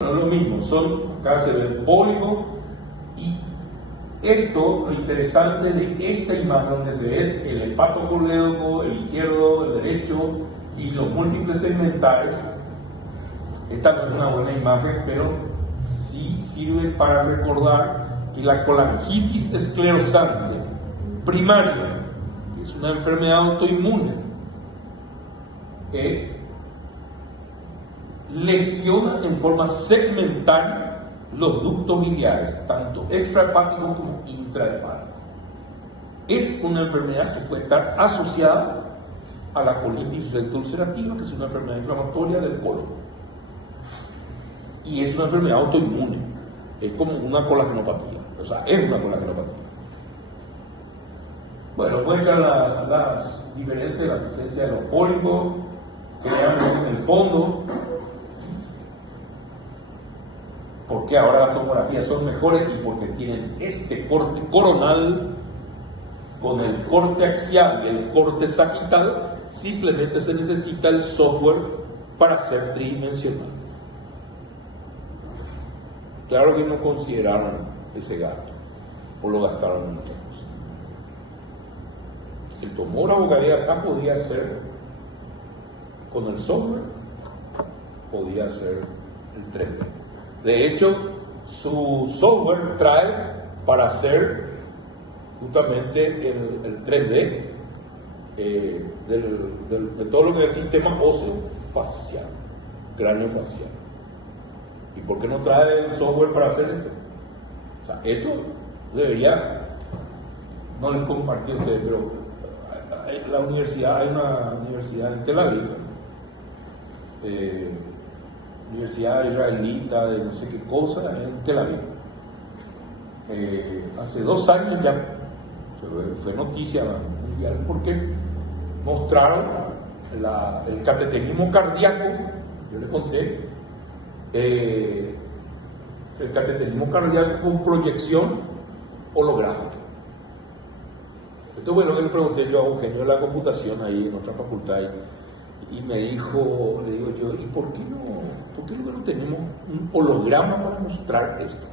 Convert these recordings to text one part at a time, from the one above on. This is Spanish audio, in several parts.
No es lo mismo, son cáncer del pólipo. Y esto, lo interesante de esta imagen, donde se ve el hepatocolédoco, el izquierdo, el derecho y los múltiples segmentales, esta no es una buena imagen, pero sí sirve para recordar que la colangitis esclerosante primaria, que es una enfermedad autoinmune, lesiona en forma segmental los ductos biliares, tanto extrahepáticos como intrahepáticos. Es una enfermedad que puede estar asociada a la colitis rectoulcerativa, que es una enfermedad inflamatoria del colon. Y es una enfermedad autoinmune, es como una colagenopatía, o sea, es una colagenopatía. Bueno, muestra las diferentes, la presencia de los pólipos, que veamos en el fondo. Porque ahora las tomografías son mejores y porque tienen este corte coronal con el corte axial y el corte sagital. Simplemente se necesita el software para ser tridimensional. Claro que no consideraron ese gasto o lo gastaron en otra cosa. El tomógrafo que había acá podía hacer con el software, podía hacer el 3D. De hecho, su software trae para hacer justamente el 3D de todo lo que es el sistema óseo facial, cráneo facial. ¿Y por qué no trae el software para hacer esto? O sea, esto debería, no les compartí a ustedes, pero la universidad, hay una universidad en Tel Aviv, universidad israelita de no sé qué cosa, en Tel Aviv. Hace 2 años ya fue noticia mundial porque mostraron el cateterismo cardíaco. Yo les conté el cateterismo cardíaco con proyección holográfica. Esto fue lo que le pregunté yo a un genio de la computación ahí en otra facultad y me dijo, le digo yo, ¿y por qué luego no tenemos un holograma para mostrar esto?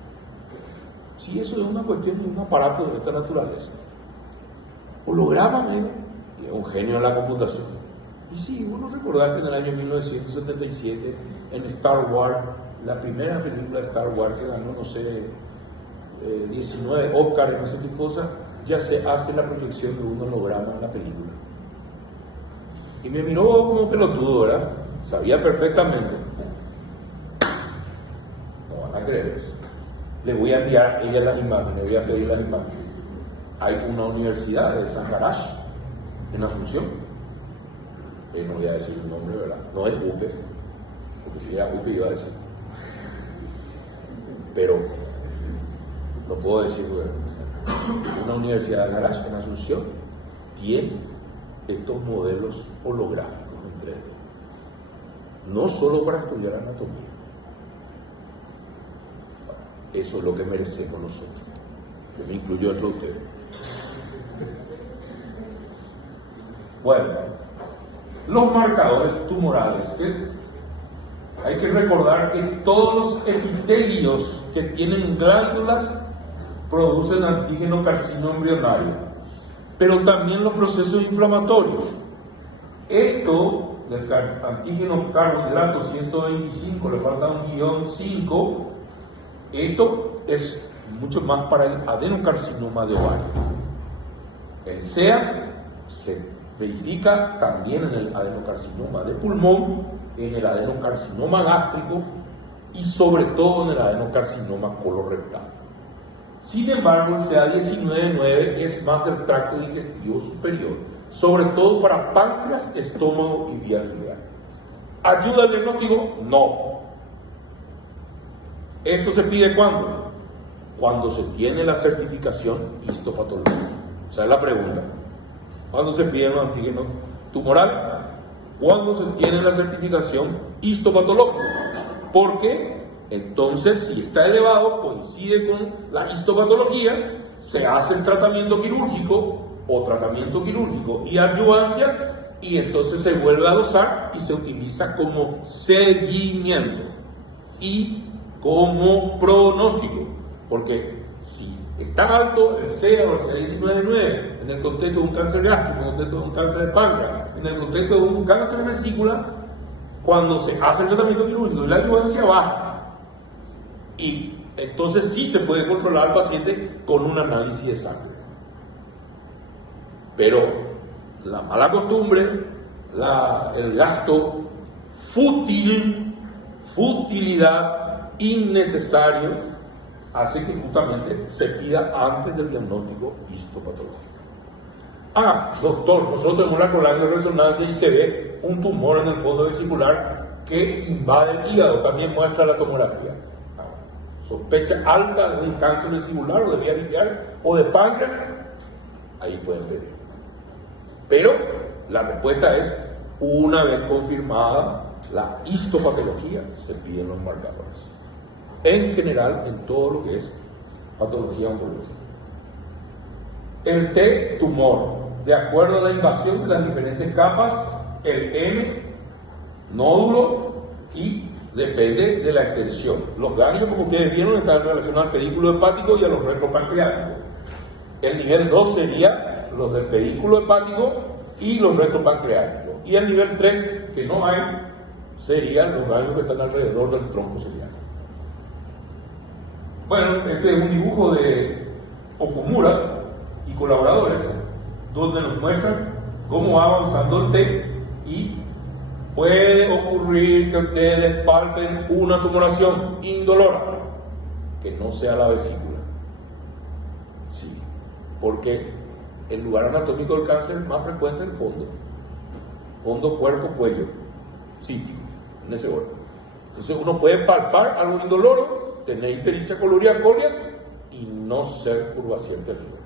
Si eso es una cuestión de un aparato de esta naturaleza. Holograma, me dijo, y es un genio de la computación. Y sí, uno recordar que en el año 1977 en Star Wars, la primera película de Star Wars que ganó, no sé, 19 Oscars, no sé qué cosa, ya se hace la proyección de un holograma en la película. Y me miró como pelotudo, ¿verdad? Sabía perfectamente. No van a creer. Les voy a enviar a ella las imágenes, les voy a pedir las imágenes. Hay una universidad de San Garage, en Asunción. No voy a decir el nombre, ¿verdad? No es UPE, porque si era UPE iba a decir. Pero no puedo decir, ¿verdad? Una universidad de Garage, en Asunción, tiene estos modelos holográficos en 3D. No solo para estudiar anatomía. Eso es lo que merecemos nosotros. Yo me incluyo entre ustedes. Bueno, los marcadores tumorales. Hay que recordar que todos los epitelios que tienen glándulas producen antígeno carcino embrionario, pero también los procesos inflamatorios. Esto del antígeno carbohidrato 125, le falta un guión 5, esto es mucho más para el adenocarcinoma de ovario. El SEA se verifica también en el adenocarcinoma de pulmón, en el adenocarcinoma gástrico y sobre todo en el adenocarcinoma colorectal. Sin embargo, el CA19-9 es más del tracto digestivo superior, sobre todo para páncreas, estómago y vía biliar. ¿Ayuda al diagnóstico? No. ¿Esto se pide cuándo? Cuando se tiene la certificación histopatológica. O sea, es la pregunta. ¿Cuándo se pide un antígeno tumoral? Cuando se tiene la certificación histopatológica. Porque entonces, si está elevado, coincide con la histopatología, se hace el tratamiento quirúrgico o tratamiento quirúrgico y adyuvancia, y entonces se vuelve a dosar y se utiliza como seguimiento. Y como pronóstico, porque si está alto el CA o el CA19-9 en el contexto de un cáncer gástrico, en el contexto de un cáncer de páncreas, en el contexto de un cáncer de vesícula, cuando se hace el tratamiento quirúrgico y la adjuvancia baja, y entonces sí se puede controlar al paciente con un análisis de sangre. Pero la mala costumbre, el gasto futilidad innecesario, hace que justamente se pida antes del diagnóstico histopatológico. Doctor, nosotros tenemos la colorectal de resonancia y se ve un tumor en el fondo vesicular que invade el hígado, también muestra la tomografía. Sospecha alta de un cáncer vesicular o de vía biliar o de páncreas, ahí pueden pedir. Pero la respuesta es, una vez confirmada la histopatología, se piden los marcadores. En general, en todo lo que es patología oncológica. El T-tumor, de acuerdo a la invasión de las diferentes capas, el M, nódulo, y depende de la extensión. Los ganglios, como ustedes vieron, están relacionados al pedículo hepático y a los retropancreáticos. El nivel 2 sería los del pedículo hepático y los retropancreáticos. Y el nivel 3, que no hay, serían los ganglios que están alrededor del tronco ciliar. Bueno, este es un dibujo de Okumura y colaboradores, donde nos muestran cómo va avanzando el T, y puede ocurrir que ustedes palpen una tumoración indolora, que no sea la vesícula. Sí, porque el lugar anatómico del cáncer más frecuente es el fondo, cuerpo, cuello, cístico, en ese orden. Entonces uno puede palpar algo indoloro, tener ictericia colurea coliac y no ser curvacear terrier.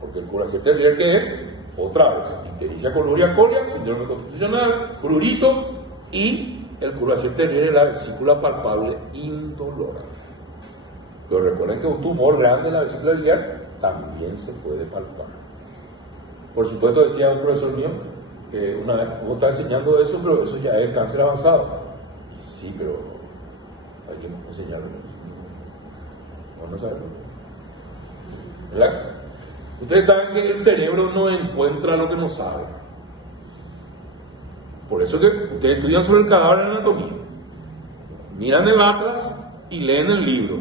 Porque el curvacear terrier, ¿qué es? Otra vez, ictericia colurea coliac, síndrome constitucional, prurito, y el curvacear terrier es la vesícula palpable indolora. Pero recuerden que un tumor grande en la vesícula biliar también se puede palpar. Por supuesto, decía un profesor mío, una vez uno está enseñando eso, pero eso ya es cáncer avanzado. Y sí, pero hay que enseñarlo. Vamos a verlo. ¿Verdad? Ustedes saben que el cerebro no encuentra lo que no sabe. Por eso que ustedes estudian sobre el cadáver en anatomía, miran el atlas y leen el libro,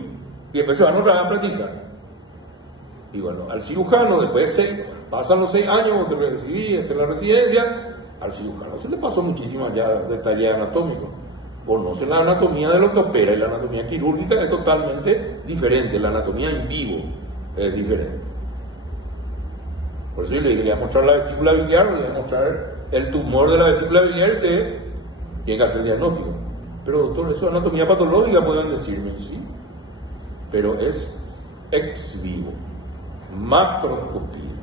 y después se van otra vez a practicar. Y bueno, al cirujano, después pasan los 6 años de recibir, hacer la residencia, al cirujano se le pasó muchísimas ya detalles anatómicos. Conoce la anatomía de lo que opera, y la anatomía quirúrgica es totalmente diferente, la anatomía en vivo es diferente. Por eso yo le voy a mostrar la vesícula biliar, le voy a mostrar el tumor de la vesícula biliar, y usted tiene que hacer el diagnóstico. Pero doctor, eso es anatomía patológica, pueden decirme, sí, pero es ex vivo, macroscopía.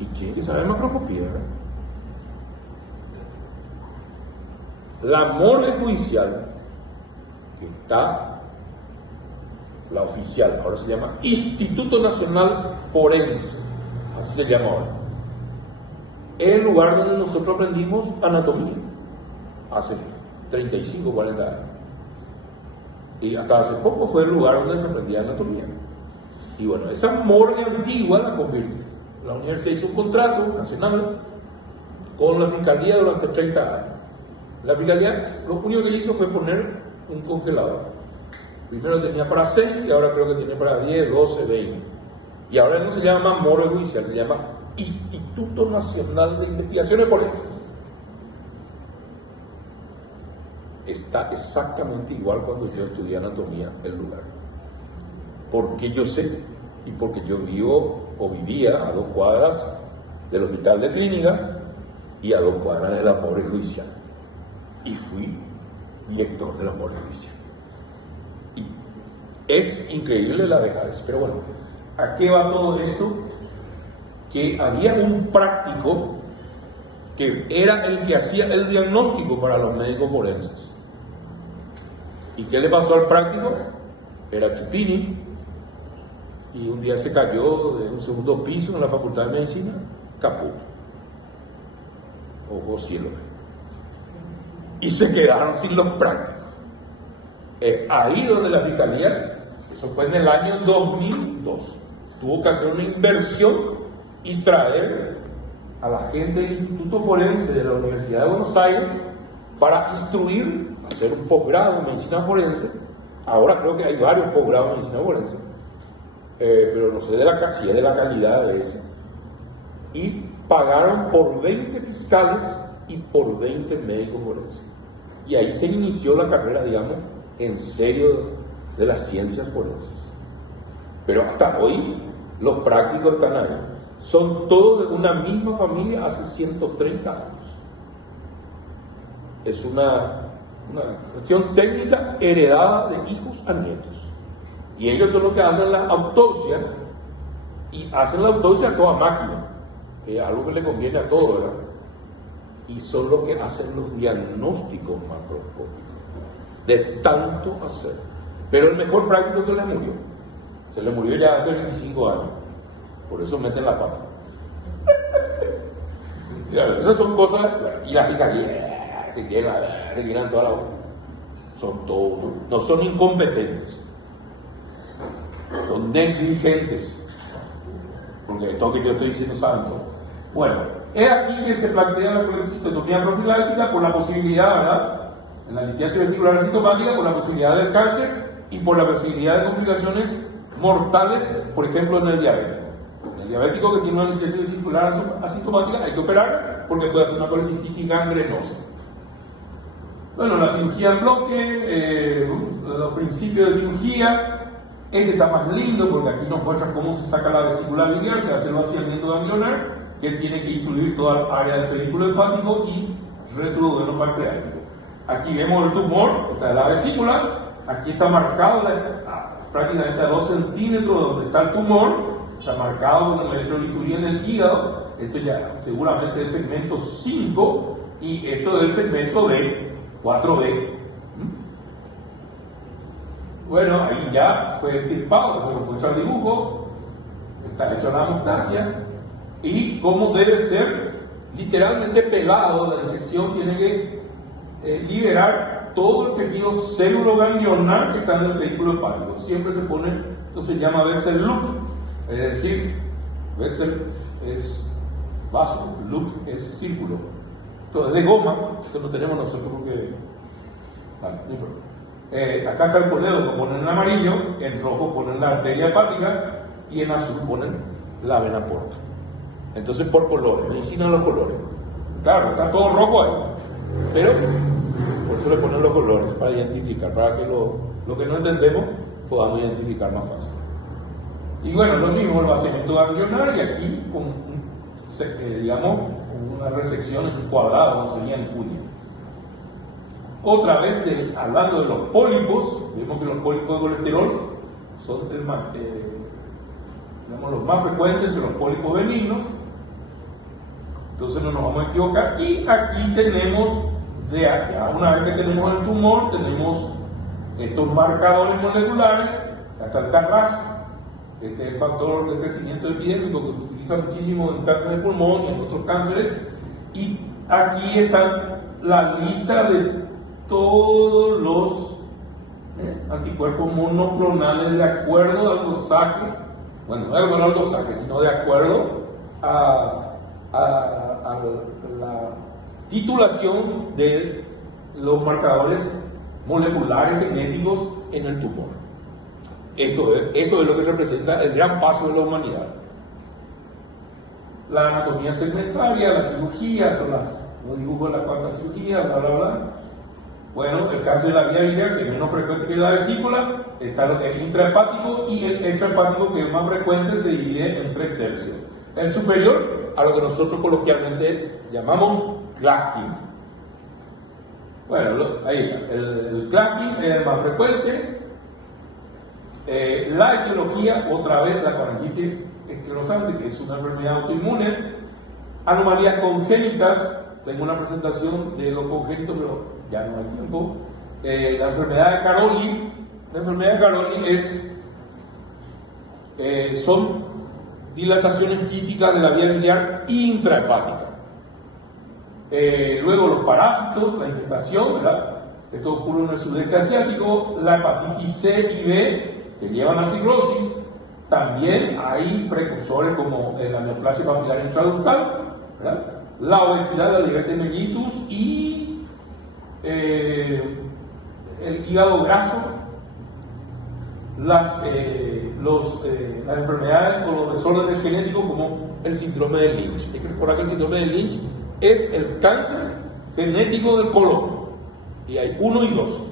Y tiene que saber macroscopía, ¿verdad? La morgue judicial, que está, la oficial, ahora se llama Instituto Nacional Forense, así se llama ahora, es el lugar donde nosotros aprendimos anatomía, hace 35, 40 años. Y hasta hace poco fue el lugar donde se aprendía anatomía. Y bueno, esa morgue antigua la convirtió. La universidad hizo un contrato nacional con la fiscalía durante 30 años. La fiscalía lo único que hizo fue poner un congelador. Primero tenía para 6 y ahora creo que tiene para 10, 12, 20. Y ahora no se llama morgue judicial, se llama Instituto Nacional de Investigaciones Forenses. Está exactamente igual cuando yo estudié anatomía el lugar. Porque yo sé, y porque yo vivo o vivía a 2 cuadras del Hospital de Clínicas y a 2 cuadras de la morgue judicial. Y fui director de la morgue judicial. Y es increíble la dejadez. Pero bueno, ¿a qué va todo esto? Que había un práctico que era el que hacía el diagnóstico para los médicos forenses. ¿Y qué le pasó al práctico? Era Chupini, y un día se cayó de un 2.º piso en la Facultad de Medicina, caput, ojo cielo, y se quedaron sin los prácticos. Ahí donde la Fiscalía, eso fue en el año 2002, tuvo que hacer una inversión y traer a la gente del Instituto Forense de la Universidad de Buenos Aires para instruir, hacer un posgrado en medicina forense. Ahora creo que hay varios posgrados en medicina forense, pero no sé si es de la calidad de ese. Y pagaron por 20 fiscales y por 20 médicos forenses. Y ahí se inició la carrera, digamos, en serio de las ciencias forenses. Pero hasta hoy los prácticos están ahí. Son todos de una misma familia hace 130 años. Es una cuestión técnica heredada de hijos a nietos. Y ellos son los que hacen la autopsia, y hacen la autopsia a toda máquina, que es algo que le conviene a todos, ¿verdad? Y son los que hacen los diagnósticos macroscópicos, de tanto hacer. Pero el mejor práctico se le murió ya hace 25 años, por eso meten la pata. Esas son cosas, y la fiscalía se llenan toda la boca. Son todos, no son incompetentes, son negligentes, porque todo que yo estoy diciendo saben todo. Bueno, es aquí que se plantea la colecistotomía profiláctica por la posibilidad, ¿verdad?, en la litiasis vesicular asintomática, por la posibilidad del cáncer y por la posibilidad de complicaciones mortales, por ejemplo en el diabético. El diabético que tiene una litiasis vesicular asintomática hay que operar porque puede hacer una colecistitis gangrenosa. Bueno, la cirugía en bloque, los principios de cirugía. Este está más lindo porque aquí nos muestra cómo se saca la vesícula biliar, se hace el vaciamiento ganglionar, que tiene que incluir toda la área del pedículo hepático y retroduodeno pancreático. Aquí vemos el tumor, esta es la vesícula, aquí está marcado prácticamente a 2 centímetros donde está el tumor, está marcado con el electrolituría en el hígado. Esto ya seguramente es segmento 5 y esto es el segmento B, 4B. Bueno, ahí ya fue extirpado, se lo puso al dibujo, está hecha la apostasia, y como debe ser literalmente pelado, la disección tiene que liberar todo el tejido celuloganglionar que está en el pedículo hepático. Siempre se pone, entonces se llama Bessel loop, es decir, Bessel es vaso, loop es círculo. Esto es de goma, esto lo tenemos nosotros porque... acá está el poleo, lo ponen en amarillo, en rojo ponen la arteria hepática y en azul ponen la vena porta. Entonces por colores, medicina de los colores. Claro, está todo rojo ahí, pero por eso le ponen los colores, para identificar, para que lo que no entendemos podamos identificar más fácil. Y bueno, lo mismo el vaciamiento ganglionar, y aquí con, digamos, una resección en un cuadrado, no sería en cuña. Otra vez, hablando de los pólipos, vemos que los pólipos de colesterol son los más frecuentes entre los pólipos benignos, entonces no nos vamos a equivocar. Y aquí tenemos, una vez que tenemos el tumor, tenemos estos marcadores moleculares, hasta el CARRAS, este es el factor de crecimiento epidémico que se utiliza muchísimo en cáncer de pulmón y en otros cánceres, y aquí está la lista de todos los anticuerpos monoclonales de acuerdo al dosaje, bueno, no de acuerdo al dosaje, sino de acuerdo a la titulación de los marcadores moleculares genéticos en el tumor. Esto es lo que representa el gran paso de la humanidad. La anatomía segmentaria, la cirugía, son los dibujos de las cuantas cirugías, bla, bla, bla. Bueno, el cáncer de la vía biliar, que es menos frecuente que la vesícula, está lo que es intrahepático, y el extrahepático, que es más frecuente, se divide en 3 tercios. El superior, a lo que nosotros coloquialmente llamamos Klatskin. Bueno, ahí está. El Klatskin es el más frecuente. La etiología, otra vez la colangitis esclerosante, que es una enfermedad autoinmune. Anomalías congénitas, tengo una presentación de los congénitos, pero ya no hay tiempo. La enfermedad de Caroli son dilataciones quísticas de la vía biliar intrahepática. Luego los parásitos, la infestación, ¿verdad? Esto ocurre en el sudeste asiático. La hepatitis C y B, que llevan a cirrosis. También hay precursores como la neoplasia papilar intraductal, ¿verdad? La obesidad, la diabetes mellitus y el hígado graso, las enfermedades o los desórdenes genéticos como el síndrome de Lynch. Hay que recordar que el síndrome de Lynch es el cáncer genético del colon, y hay 1 y 2.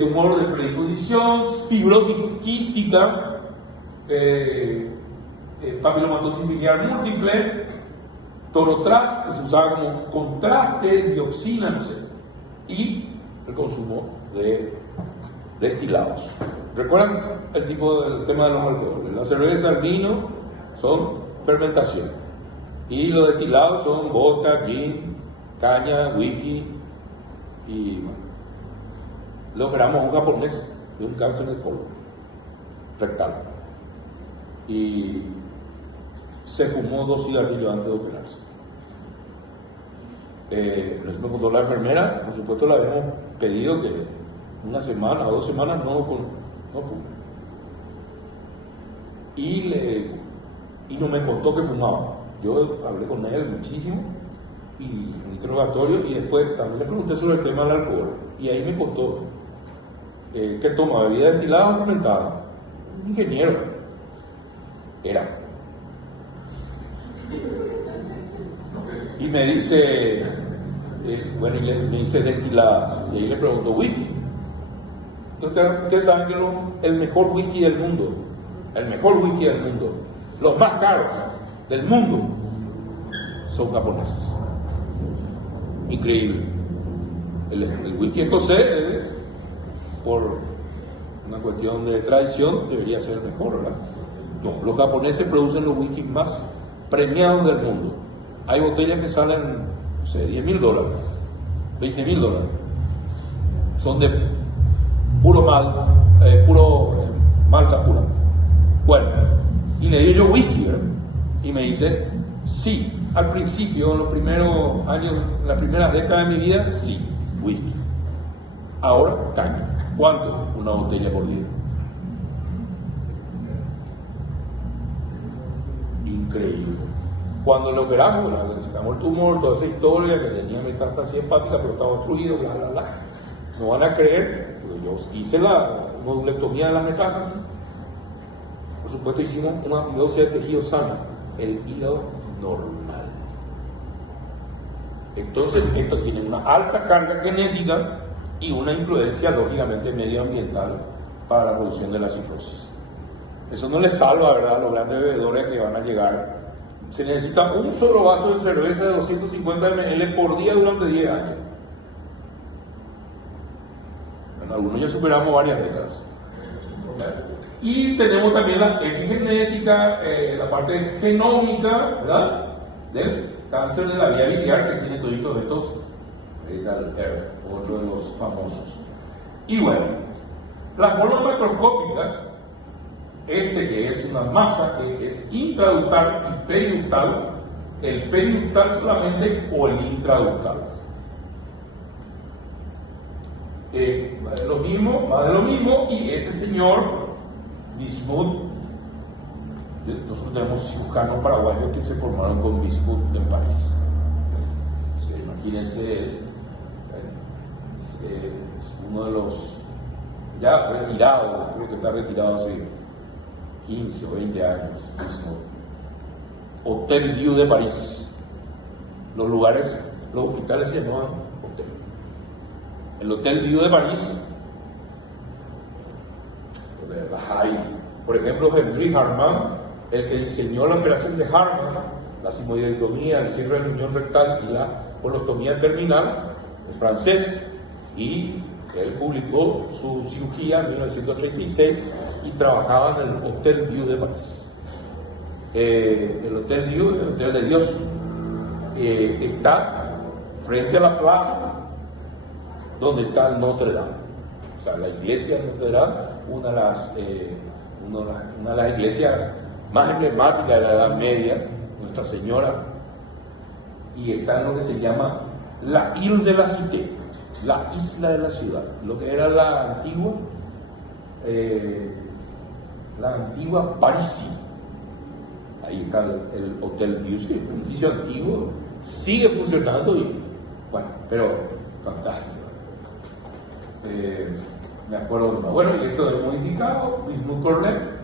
Tumor de predisposición, fibrosis quística, papilomatosis biliar múltiple, torotras, que se usaba como contraste, dioxina, no sé, y el consumo de destilados. ¿Recuerdan el tema de los alcoholes? La cerveza, el vino son fermentación, y los destilados son vodka, gin, caña, whisky, y le operamos a un japonés de un cáncer de colon rectal, y se fumó 2 cigarrillos antes de operarse. Me contó la enfermera, por supuesto le habíamos pedido que 1 semana o 2 semanas no fume, y no me contó que fumaba. Yo hablé con él muchísimo, y un interrogatorio, y después también le pregunté sobre el tema del alcohol, y ahí me contó que toma bebida destilada o fermentada. Un ingeniero era. Y me dice, me dice destiladas, y ahí le pregunto whisky. Entonces ustedes saben que el mejor whisky del mundo, los más caros del mundo, son japoneses. Increíble. El whisky escocés, por una cuestión de tradición, debería ser mejor, ¿verdad? No, los japoneses producen los whiskies más premiados del mundo. Hay botellas que salen, no sé, $10,000, $20,000. Son de puro malta pura. Bueno, y le digo yo whisky, ¿verdad? Y me dice, sí, al principio, en los primeros años, en las primeras décadas de mi vida, sí, whisky. Ahora, caña. ¿Cuánto? 1 botella por día. Increíble. Cuando lo operamos, le sacamos el tumor, toda esa historia que tenía metástasis hepática, pero estaba obstruido, bla, bla, bla. No van a creer, porque yo hice la nodulectomía de la metástasis. Por supuesto, hicimos una biopsia de tejido sano, el hígado normal. Entonces, esto tiene una alta carga genética y una influencia, lógicamente, medioambiental para la producción de la cirrosis. Eso no les salva, ¿verdad?, a los grandes bebedores que van a llegar. Se necesita un solo vaso de cerveza de 250 ml por día durante 10 años. Bueno, algunos ya superamos varias décadas. Y tenemos también la epigenética, la parte genómica, ¿verdad?, del cáncer de la vía biliar, que tiene todos estos, otro de los famosos. Y bueno, las formas macroscópicas, que es una masa que es intraductal y periductal, el periductal solamente o el intraductal. Lo mismo, más de lo mismo, y este señor Bismuth, nosotros tenemos cirujanos paraguayos que se formaron con Bismuth en París. Imagínense, es uno de los ya retirados, creo que está retirado hace 15 o 20 años. Hotel Dieu de París. Los hospitales se llamaban hotel. El Hotel Dieu de París, por ejemplo, Henri Harman, el que diseñó la operación de Harman, la simoidectomía, el cierre del riñón rectal y la colostomía terminal, es francés, y él publicó su cirugía en 1936 y trabajaba en el Hotel Dieu de París. El Hotel Dieu, el Hotel de Dios, está frente a la plaza donde está el Notre Dame. O sea, la iglesia de Notre Dame, una de las iglesias más emblemáticas de la Edad Media, Nuestra Señora, y está en lo que se llama la Ile de la Cité. la isla de la ciudad, lo que era la antigua París. Ahí está el Hotel Dieu, un edificio antiguo, sigue funcionando y bueno, pero fantástico. Me acuerdo de bueno, y esto es modificado, Wismut Cornet.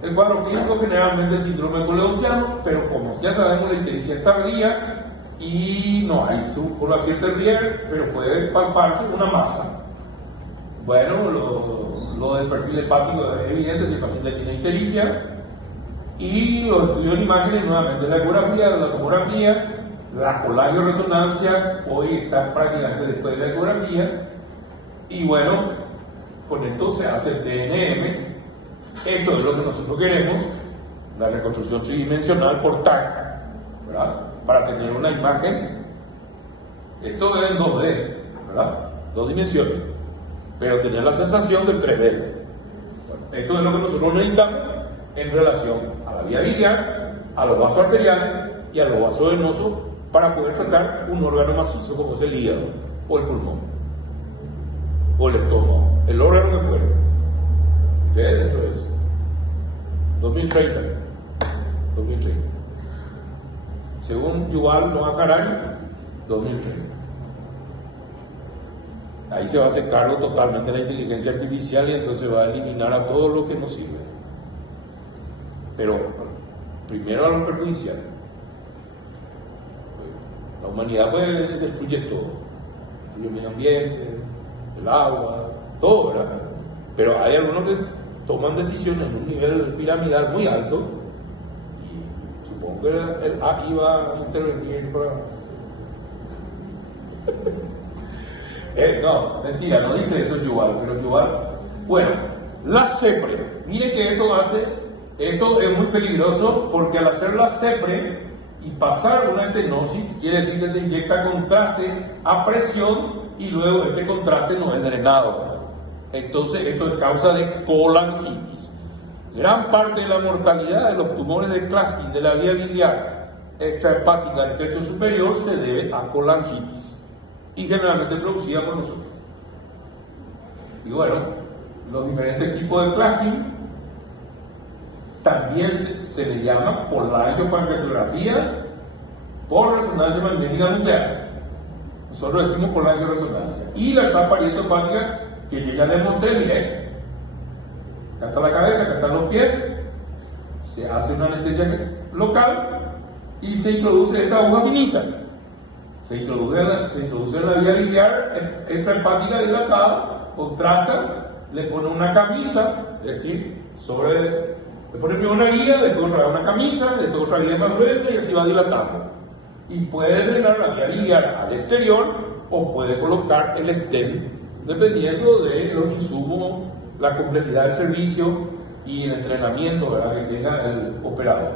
El cuadro clínico generalmente es síndrome coleociano, pero como ya sabemos, la ictericia es tardía y no hay subcurvación terrier, pero puede palparse una masa. Bueno, lo del perfil hepático es evidente si el paciente tiene ictericia. Y los estudios en imágenes, nuevamente la ecografía, la tomografía, la colagio-resonancia, hoy está prácticamente después de la ecografía. Y bueno, con esto se hace el TNM. Esto es lo que nosotros queremos, la reconstrucción tridimensional por TAC, ¿verdad? Para tener una imagen, esto es en 2D, ¿verdad? 2 dimensiones, pero tener la sensación del 3D. Bueno, esto es lo que nosotros necesitamos en relación a la vía biliar, a los vasos arteriales y a los vasos venosos para poder tratar un órgano macizo como es el hígado o el pulmón o el estómago, el órgano que fuera. Dentro de eso 2030 según Yuval Noah Harari 2030. Ahí se va a hacer cargo totalmente de la inteligencia artificial y entonces va a eliminar a todo lo que nos sirve, pero primero a lo perjudicial. La humanidad pues destruye todo, destruye el medio ambiente, el agua, todo, ¿verdad? Pero hay algunos que toman decisiones en un nivel piramidal muy alto y supongo que el AI va a intervenir para... no, mentira, no dice eso Yuval, pero Yuval... Bueno, la CEPRE, mire que esto es muy peligroso porque al hacer la CEPRE y pasar una estenosis, quiere decir que se inyecta contraste a presión y luego este contraste no es drenado. Entonces esto es causa de colangitis. Gran parte de la mortalidad de los tumores de Klatskin de la vía biliar extrahepática del tercio superior se debe a colangitis y generalmente producida por nosotros. Y bueno, los diferentes tipos de Klatskin también se le llama polangiopancreatografía por resonancia magnética nuclear. Nosotros decimos polangioresonancia. Y la transparente hepática, que yo ya les mostré, miren, acá está la cabeza, acá están los pies, se hace una anestesia local y se introduce esta aguja finita, se introduce en la vía biliar extrahepática dilatada, contrasta, le pone una camisa, es decir, le pone primero una guía, después otra una camisa, después otra guía más gruesa y así va dilatando. Y puede drenar la vía biliar al exterior o puede colocar el stent dependiendo de los insumos, la complejidad del servicio y el entrenamiento, ¿verdad?, que tenga el operador.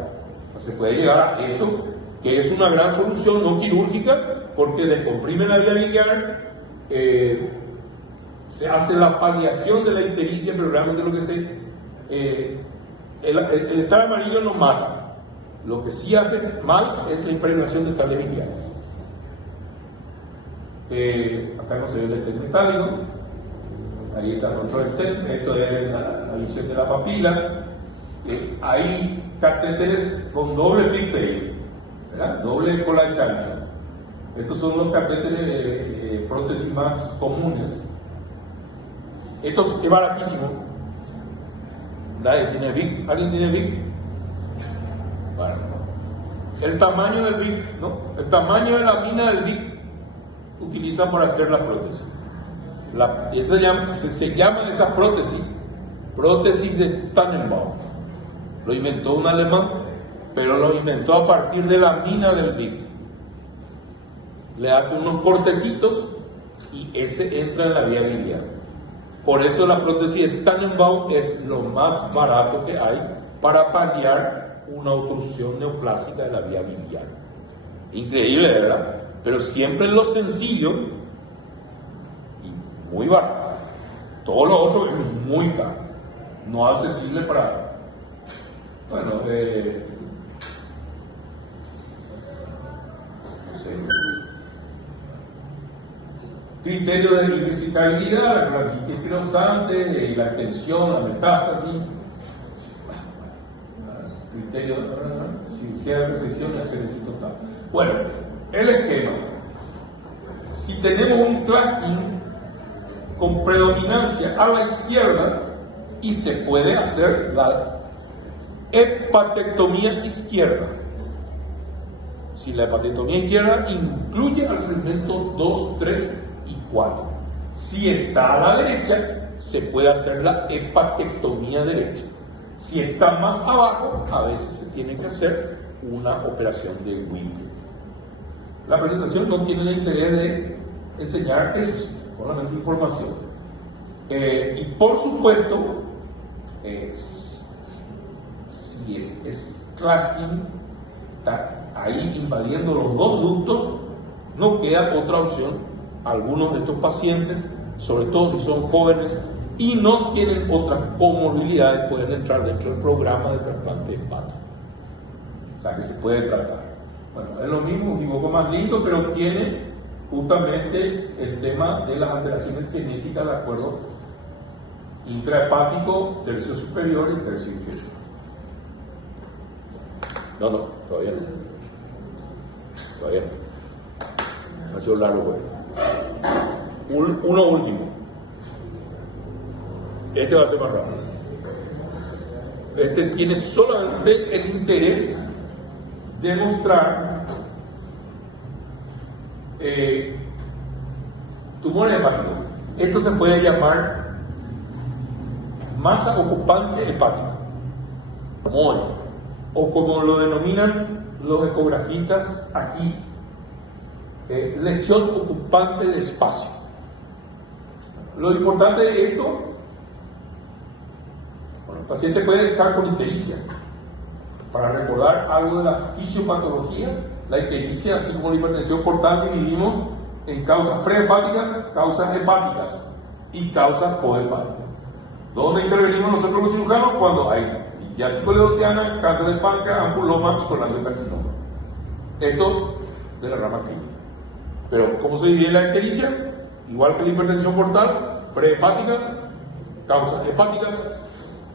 Se puede llegar a esto, que es una gran solución no quirúrgica, porque descomprime la vía biliar, se hace la paliación de la ictericia, pero realmente lo que el estar amarillo no mata. Lo que sí hace mal es la impregnación de sales biliares. Acá no se ve el stent metálico. Ahí está otro stent. Esto es la visión de la papila. Hay catéteres con doble pigtail, ¿verdad? Doble cola de chancho. Estos son los catéteres de prótesis más comunes. Esto es baratísimo. Nadie tiene VIC. ¿Alguien tiene VIC? Bueno, el tamaño del VIC, ¿no? El tamaño de la mina del VIC utilizan para hacer la prótesis. Se llaman esas prótesis de Tannenbaum. Lo inventó un alemán, pero lo inventó a partir de la mina del VIC. Le hacen unos cortecitos y ese entra en la vía biliar. Por eso la prótesis de Tannenbaum es lo más barato que hay para paliar una obstrucción neoplásica de la vía biliar. Increíble, ¿verdad? Pero siempre lo sencillo y muy barato. Todo lo otro es muy caro, no accesible para... Bueno, no sé. Criterio de irrecitabilidad, la laringitis pirosante, la extensión, la metástasis. Criterio de cirugía de resección y ascendencia total. Bueno, el esquema. Si tenemos un clustering con predominancia a la izquierda y se puede hacer la hepatectomía izquierda. Si la hepatectomía izquierda incluye al segmento 2, 3 y 4. Si está a la derecha, se puede hacer la hepatectomía derecha. Si está más abajo, a veces se tiene que hacer una operación de Winkel. La presentación no tiene el interés de enseñar eso, solamente información. Y por supuesto, si es clustering, está ahí invadiendo los dos ductos, no queda otra opción. Algunos de estos pacientes, sobre todo si son jóvenes y no tienen otras comorbilidades, pueden entrar dentro del programa de trasplante hepático. O sea que se puede tratar. Bueno, es lo mismo, un dibujo más lindo, pero tiene justamente el tema de las alteraciones genéticas de acuerdo intrahepático, tercio superior y tercio inferior. No, todavía no. Todavía no. Ha sido largo, bueno. Uno último. Este va a ser más rápido. Este tiene solamente el interés de mostrar tumores hepáticos. Esto se puede llamar masa ocupante hepática, MOE, o como lo denominan los ecografistas aquí, lesión ocupante de espacio. Lo importante de esto, bueno, el paciente puede estar con ictericia. Para recordar algo de la fisiopatología, la ictericia, así como la hipertensión portal, dividimos en causas prehepáticas, causas hepáticas y causas cohepáticas. ¿Dónde intervenimos nosotros los cirujanos? Cuando hay litiasis coledoceana, cáncer de páncreas, ampuloma y colangiocarcinoma. Esto de la rama clínica. Pero, ¿cómo se divide la ictericia? Igual que la hipertensión portal, prehepática, causas hepáticas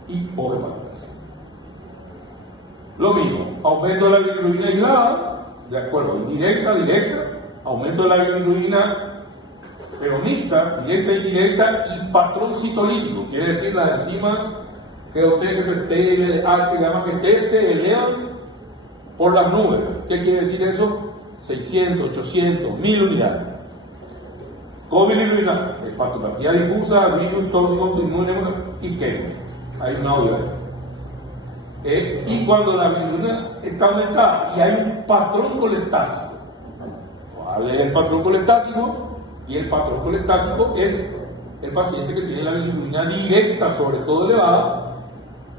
y cohepáticas. Lo mismo, aumento de la bilirrubina aislada, de acuerdo, indirecta, directa, aumento de la bilirrubina, pero mixta, directa, indirecta, y patrón citolítico, quiere decir las enzimas GOT, GPT, LDH, gamma GT se elevan por las nubes. ¿Qué quiere decir eso? 600, 800, 1000 unidades. Cobilirrubina, hepatopatía difusa, virus tóxico autoinmune y qué. Hay un audio. Y cuando la bilirrubina está aumentada y hay un patrón colestásico, ¿cuál es el patrón colestásico? Y el patrón colestásico es el paciente que tiene la bilirrubina directa, sobre todo elevada,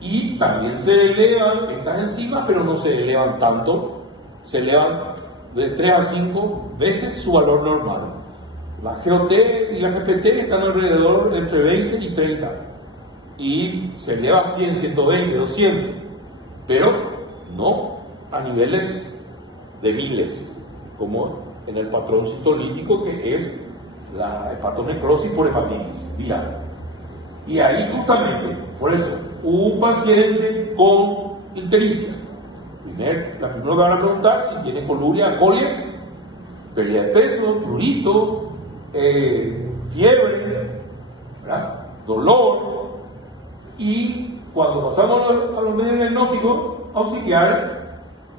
y también se elevan estas enzimas, pero no se elevan tanto, se elevan de 3 a 5 veces su valor normal. La GOT y la GPT están alrededor entre 20 y 30, y se eleva a 100, 120, 200. Pero no a niveles de miles, como en el patrón citolítico, que es la hepatonecrosis por hepatitis viral. Y ahí justamente, por eso, un paciente con ictericia, la primera van a preguntar si tiene coluria, colia, pérdida de peso, prurito, fiebre, ¿verdad? Dolor, y cuando pasamos a los medios diagnósticos auxiliares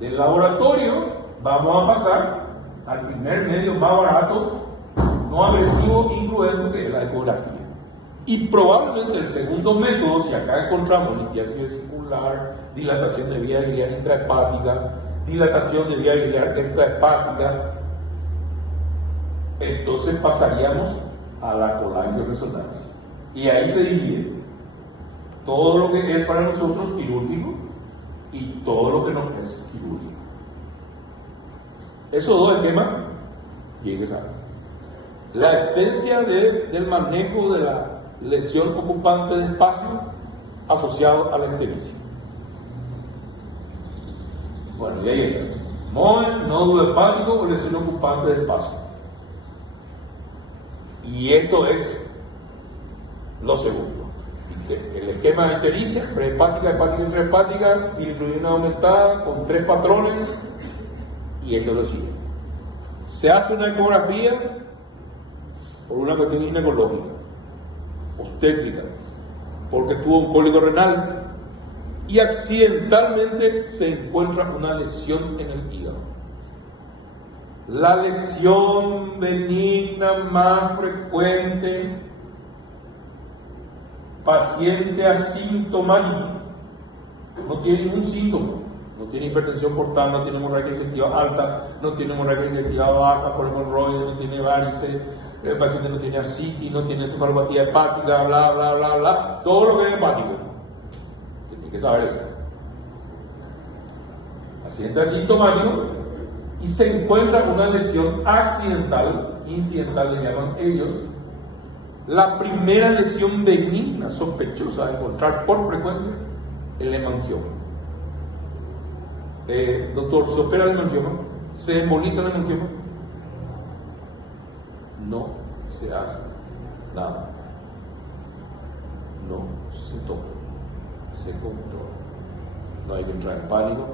del laboratorio, vamos a pasar al primer medio más barato, no agresivo, incluyendo, que es la ecografía. Y probablemente el segundo método, si acá encontramos litiasis vesicular, dilatación de vía biliar intrahepática, dilatación de vía biliar extrahepática, entonces pasaríamos a la colangioresonancia. Y ahí se divide todo lo que es para nosotros quirúrgico y todo lo que no es quirúrgico. Esos dos esquemas tienen que saber. La esencia del manejo de la lesión ocupante de espacio asociado a la ictericia. Bueno, y ahí está. MOE, nódulo hepático o lesión ocupante de espacio. Y esto es lo segundo. El esquema de ictericia, prehepática, hepática, intrahepática, bilirrubina aumentada con 3 patrones. Y esto es lo siguiente. Se hace una ecografía por una cuestión ginecológica, obstétrica, porque tuvo un cólico renal y accidentalmente se encuentra una lesión en el hígado. La lesión benigna más frecuente, paciente asintomático, no tiene ningún síntoma, no tiene hipertensión portal, no tiene hemorragia digestiva alta, no tiene hemorragia digestiva baja por hemorroides, no tiene varices, el paciente no tiene ascitis, no tiene encefalopatía hepática, bla, bla, bla, bla, todo lo que es hepático. Tienes que saber eso. Paciente asintomático y se encuentra una lesión accidental, incidental le llaman ellos. La primera lesión benigna sospechosa de encontrar por frecuencia el hemangioma. Doctor, ¿se opera el hemangioma? ¿Se emboliza el hemangioma? No se hace nada. No se toca. Se controla. No hay que entrar en pánico.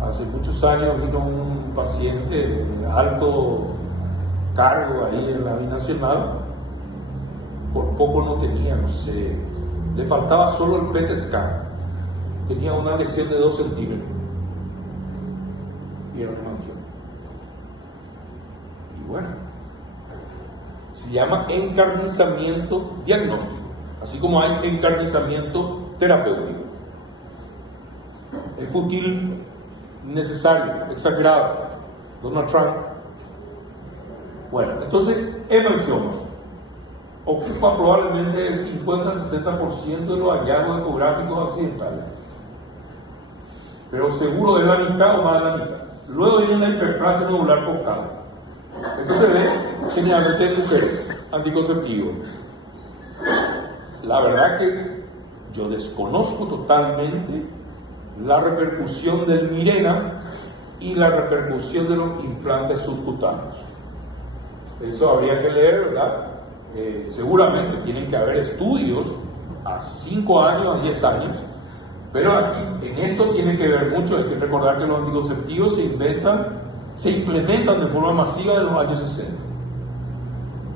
Hace muchos años vino un paciente de alto cargo ahí en la binacional. Por poco no tenía, no sé, le faltaba solo el PET scan. Tenía una lesión de 2 centímetros. Y era un hemangioma. Y bueno, se llama encarnizamiento diagnóstico, así como hay encarnizamiento terapéutico. Es fútil, innecesario, exagerado. Donald Trump. Bueno, entonces, hemangioma ocupa probablemente el 50-60% de los hallazgos ecográficos accidentales. Pero seguro es la mitad o más de la mitad. Luego viene la hiperplasia nodular focal. Esto se ve generalmente en mujeres, anticonceptivos. La verdad que yo desconozco totalmente la repercusión del Mirena y la repercusión de los implantes subcutáneos. Eso habría que leer, ¿verdad? Seguramente tienen que haber estudios a 5 años, a 10 años, pero aquí en esto tiene que ver mucho. Hay que recordar que los anticonceptivos se implementan de forma masiva en los años 60.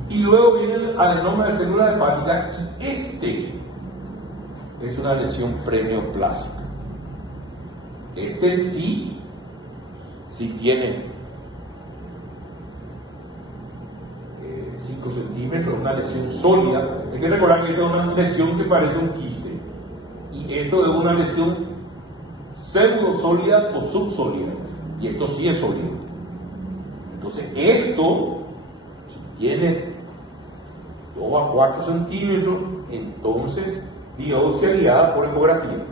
Y luego viene el adenoma de célula hepática, y este es una lesión preneoplásica. Este sí tiene 5 centímetros, una lesión sólida. Hay que recordar que esta es una lesión que parece un quiste, y esto es una lesión pseudosólida o subsólida, y esto sí es sólido. Entonces esto, si tiene 2 a 4 centímetros, entonces biopsia guiada por ecografía.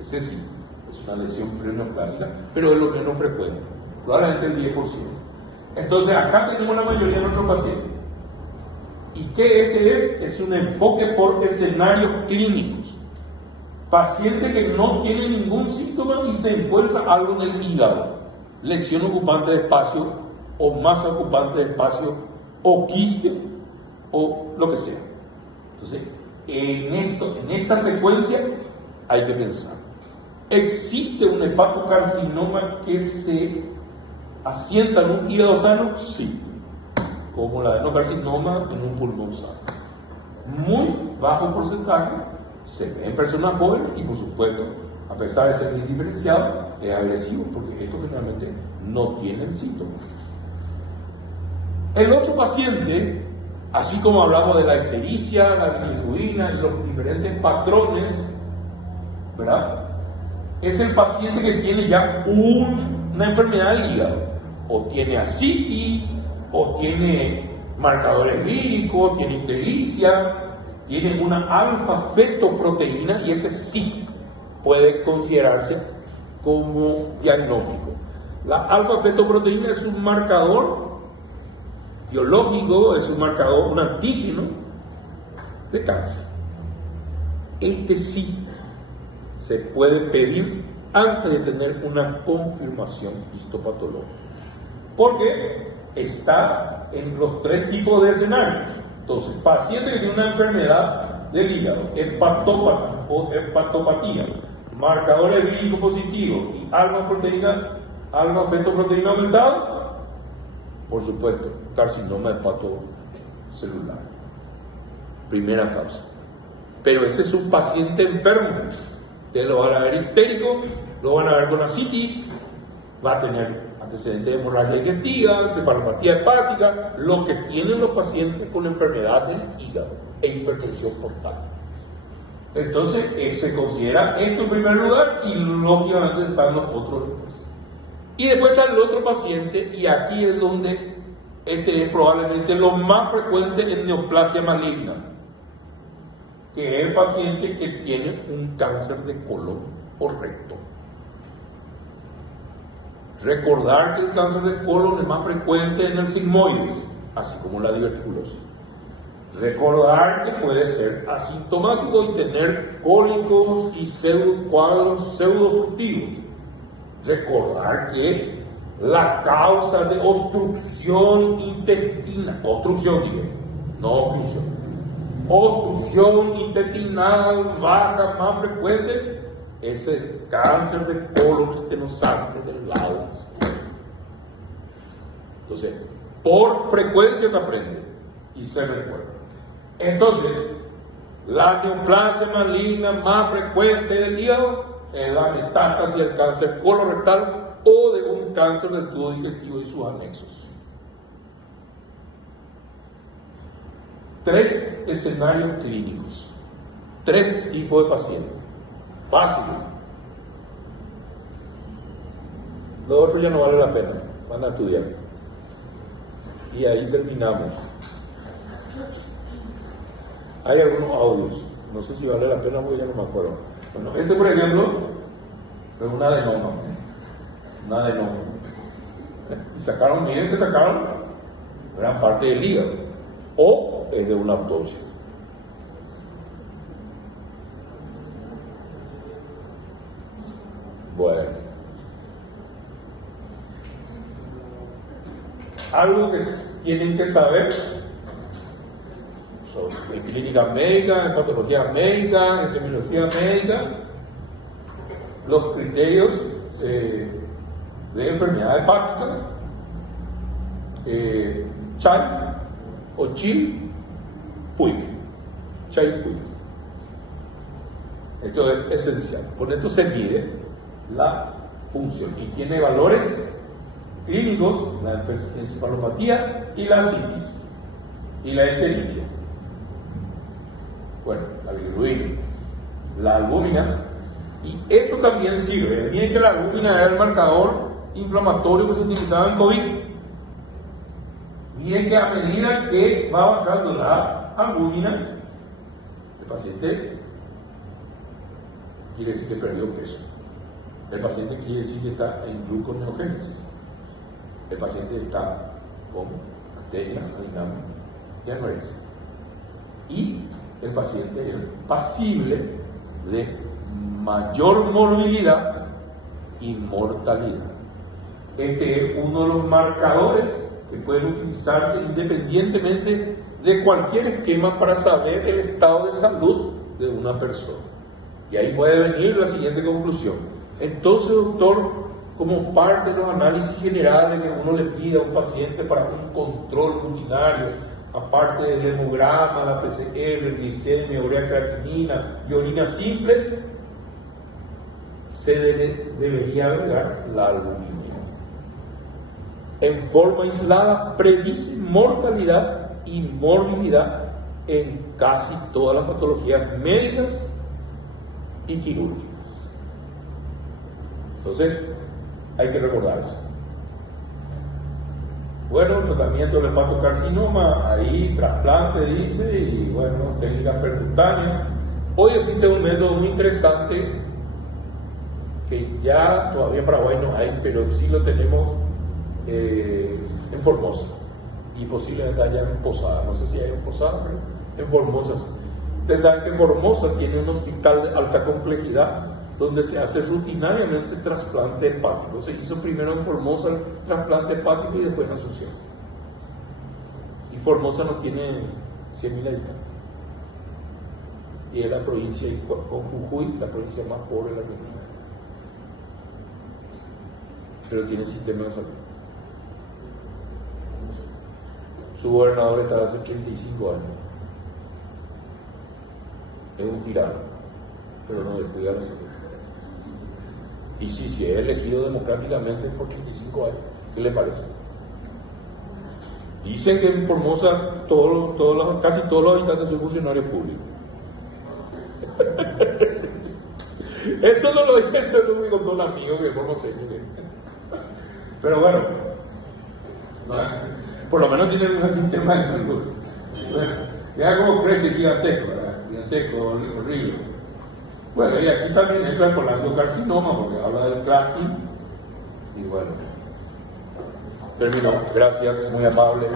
Ese sí es una lesión preneoplásica, pero es lo menos frecuente, probablemente el 10%. Entonces acá tenemos la mayoría de nuestros pacientes. ¿Y qué es un enfoque por escenarios clínicos? Paciente que no tiene ningún síntoma y se encuentra algo en el hígado, lesión ocupante de espacio o masa ocupante de espacio o quiste o lo que sea. Entonces, en esta secuencia hay que pensar. ¿Existe un hepatocarcinoma que se asienta en un hígado sano? Sí, como la adenocarcinoma en un pulmón sano. Muy bajo porcentaje, se ve en personas jóvenes y, por supuesto, a pesar de ser indiferenciado, es agresivo, porque estos generalmente no tienen síntomas. El otro paciente, así como hablamos de la ictericia, la bilirrubina y los diferentes patrones, ¿verdad?, es el paciente que tiene ya una enfermedad del hígado, o tiene ascitis, o tiene marcadores víricos, tiene ictericia, tiene una alfa-fetoproteína, y ese sí puede considerarse como diagnóstico. La alfa-fetoproteína es un marcador biológico, es un marcador, un antígeno de cáncer. Este sí se puede pedir antes de tener una confirmación histopatológica. ¿Por qué? está en los 3 tipos de escenarios. Entonces, paciente que tiene una enfermedad del hígado, hepatópata o hepatopatía, marcadores vírico positivos y alfa-fetoproteína aumentado, por supuesto, carcinoma hepatocelular. Primera causa. Pero ese es un paciente enfermo. Ustedes lo van a ver histérico, lo van a ver con ascitis, va a tener antecedentes de hemorragia digestiva, encefalopatía hepática, lo que tienen los pacientes con enfermedad del hígado e hipertensión portal. Entonces, se considera esto en primer lugar y lógicamente están los otros después. Y después está el otro paciente, y aquí es donde este es probablemente lo más frecuente en neoplasia maligna, que es el paciente que tiene un cáncer de colon o recto. Recordar que el cáncer de colon es más frecuente en el sigmoides, así como la diverticulosis. Recordar que puede ser asintomático y tener cólicos y cuadros pseudoobstructivos. Recordar que la causa de obstrucción intestinal, obstrucción intestinal baja más frecuente es el cáncer de colon estenosante del lado izquierdo. Entonces, por frecuencia se aprende y se recuerda. Entonces, la neoplasia maligna más frecuente del hígado es la metástasis del cáncer colorectal o de un cáncer del tubo digestivo y sus anexos. 3 escenarios clínicos, 3 tipos de pacientes. Fácil. Lo otro ya no vale la pena, van a estudiar. Y ahí terminamos. Hay algunos audios, no sé si vale la pena porque ya no me acuerdo. Bueno, este por ejemplo es un adenoma. Y sacaron, miren que sacaron gran parte del hígado, o es de una autopsia. Bueno, algo que tienen que saber en clínica médica, en patología médica, en semiología médica, los criterios de enfermedad hepática, CHAI o CHIL-PUIC. CHAI-PUIC. Esto es esencial. Con esto se mide la función y tiene valores clínicos, la encefalopatía y la ascitis y la ictericia. Bueno, la bilirrubina, la albúmina, y esto también sirve. Miren que la albúmina era el marcador inflamatorio que se utilizaba en COVID. Miren que a medida que va bajando la albúmina, el paciente quiere decir que perdió peso. El paciente quiere decir que está en gluconeogénesis. El paciente está con arteria, adinamia y anorexia. Y el paciente es pasible de mayor morbilidad y mortalidad. Este es uno de los marcadores que pueden utilizarse independientemente de cualquier esquema para saber el estado de salud de una persona. Y ahí puede venir la siguiente conclusión. Entonces, doctor, como parte de los análisis generales que uno le pide a un paciente para un control rutinario, aparte del hemograma, la PCR, glicemia, urea creatinina y orina simple, se debería agregar la albúmina. En forma aislada predice mortalidad y morbilidad en casi todas las patologías médicas y quirúrgicas. Entonces, hay que recordar eso. Bueno, tratamiento del hepatocarcinoma, ahí trasplante dice, y bueno, técnicas percutaneas. Hoy existe un método muy interesante que ya todavía en Paraguay no hay, pero sí lo tenemos en Formosa y posiblemente haya en Posada. No sé si hay en Posada, pero en Formosa sí. Ustedes saben que Formosa tiene un hospital de alta complejidad donde se hace rutinariamente trasplante hepático. Se hizo primero en Formosa el trasplante hepático y después en Asunción. Formosa no tiene 100.000 habitantes. Y es la provincia, con Jujuy, la provincia más pobre de la Argentina. Pero tiene sistema de salud. Su gobernador está hace 35 años. Es un tirano, pero no descuida la salud. Y sí, si es elegido democráticamente por 35 años, ¿qué le parece? Dicen que en Formosa casi todos los habitantes son funcionarios públicos. Eso no lo dije, eso no me contó un amigo que Formosa. Pero bueno, por lo menos tiene un sistema de salud. Ya como crece gigantesco, ¿verdad? Gigantesco, horrible. Bueno, y aquí también entra el colangiocarcinoma, porque habla del tracking. Y bueno, termino. Gracias, muy amable.